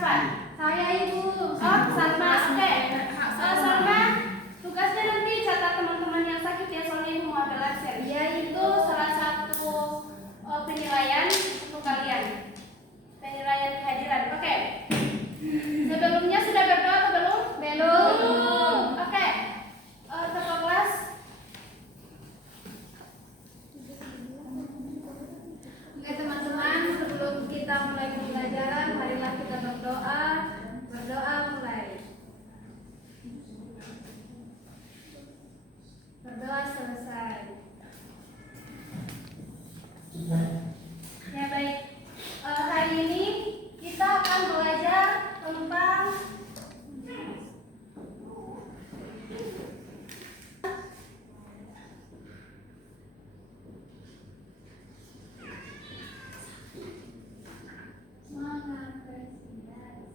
siapa? Saya Ibu. Oh, Salma. Oke. Salma, tugasnya nanti catat teman-teman yang sakit ya, soalnya Ibu mau ambil absen. Iya, Itu salah satu penilaian untuk kalian. Penilaian kehadiran. Oke. Sebelumnya sudah berdoa atau belum? Belum. Oke. Ketua kelas. Oke teman-teman, sebelum kita mulai pembelajaran, marilah kita berdoa. Berdoa mulai. Berdoa selesai. Ya baik. Hari ini kita akan belajar tentang Semangat presentasi.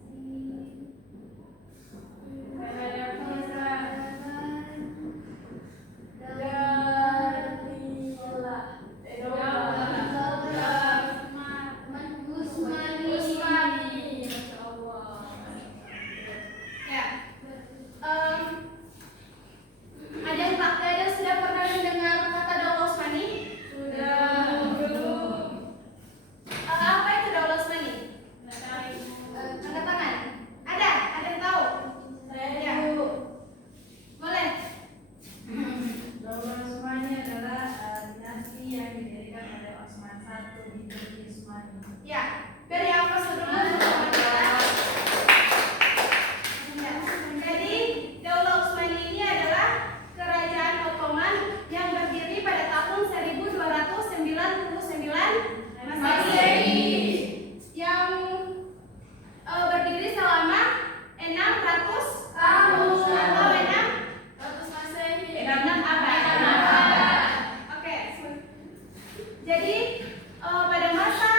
ada yang sudah pernah mendengar kata Daula Usmani? Apa itu Daula Usmani? Angkat tangan. Ada yang tahu? Ya. Boleh. Daula Usmani adalah dinasti yang didirikan oleh Osman I di Turki Usmani. Ya. Dari apa dulu? Ya. Jadi Daula Usmani ini adalah kerajaan Ottoman yang berdiri pada tahun 1299 Masehi, yang berdiri selama 600 tahun atau 600 Masehi, 6 abad. Oke. Jadi pada masa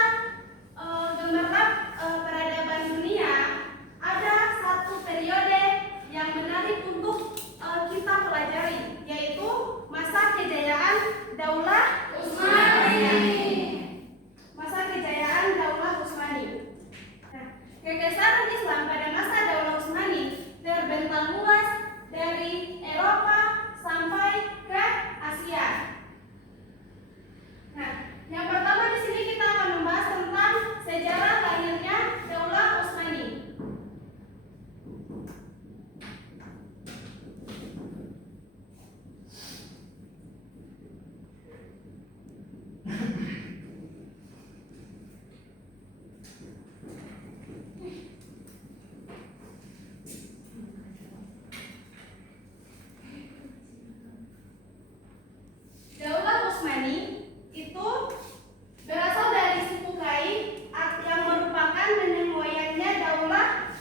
gemerlap peradaban dunia ada satu periode yang menarik untuk kita pelajari, yaitu masa kejayaan Daulah Utsmani. Masa kejayaan Daulah Utsmani. Nah, kekesaran Islam pada masa Daulah Utsmani terbentang luas dari Eropa sampai ke Asia. Nah, yang pertama di sini kita akan membahas tentang sejarah lahirnya Daulah Utsmani. Daulah Utsmani itu berasal dari suku Kai yang merupakan nenek moyangnya Daulah.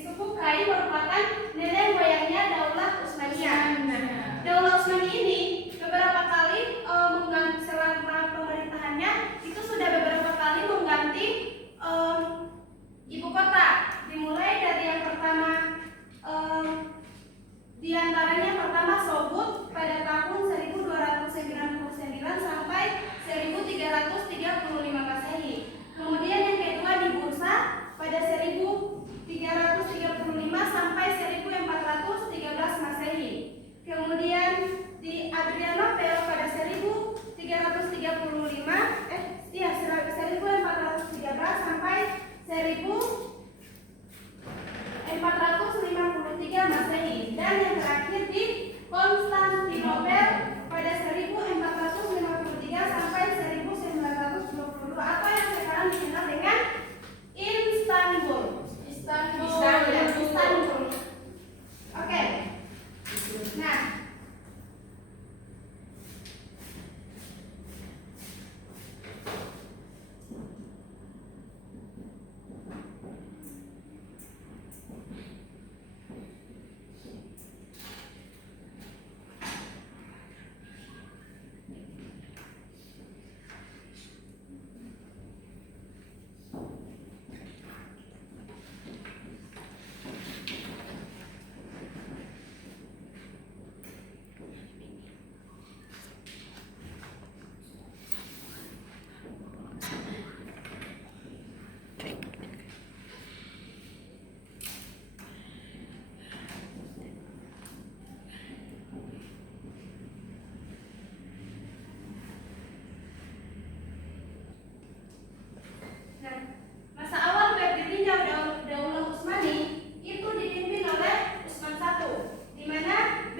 Suku Kai merupakan nenek moyangnya Daulah Utsmaniyah. Daulah Utsmani ini beberapa kali selama pemerintahannya itu sudah beberapa kali mengganti ibu kota. Dimulai dari yang pertama, di antaranya pertama Sobut pada tahun 1299 sampai 1335 Masehi. Kemudian yang kedua di Bursa pada 1335 sampai 1413 Masehi. Kemudian di Adrianople pada 1413 sampai 1453 Masehi. Dan yang terakhir di Konstantinopel pada 1453 sampai 1922 atau yang sekarang dikenal dengan Istanbul.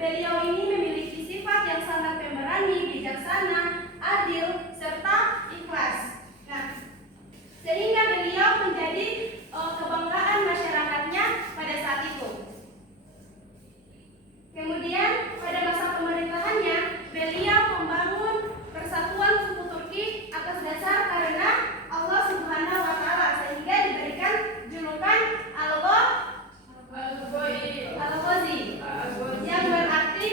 beliau ini memiliki sifat yang sangat pemberani, bijaksana, adil, serta ikhlas. Nah, sehingga beliau menjadi kebanggaan masyarakatnya pada saat itu. Kemudian pada masa pemerintahannya, beliau membangun persatuan suku Turki atas dasar karena Allah Subhanahu wa taala, sehingga diberikan julukan Al-Ghazi yang berarti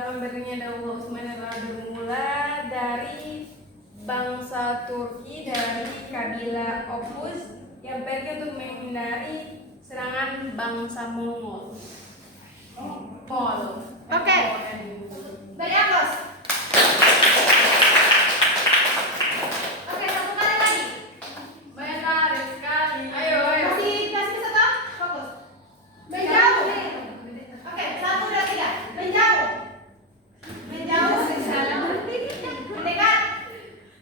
Sejarah berdirinya Daulah Utsmaniyah adalah bermula dari bangsa Turki dari kabilah Oghuz yang pergi untuk menghindari serangan bangsa Mongol. Oke. Beri aplaus. Oke, satu kali lagi. Menarik sekali. Ayo. Masih bisa toh? Fokus. Menjauh. Oke, 1, 2, 3. Menjauh. Menjauh. Mendekat.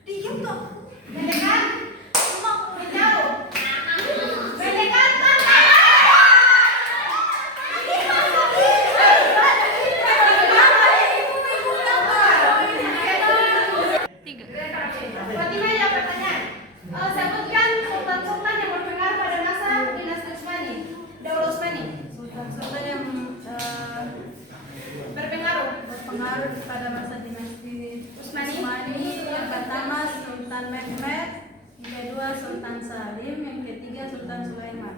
Diam tuh. Mendekat. Menjauh. Mendekat. Fatimah ya pertanyaan. Sebutkan sultan-sultan yang berpengaruh pada masa dinasti Utsmani. Daulah Utsmani. Sultan yang Berpengaruh. berpengaruh pada masa dinasti Utsmani. yang pertama Sultan Mehmed, yang kedua Sultan Salim, yang ketiga Sultan Sulaiman.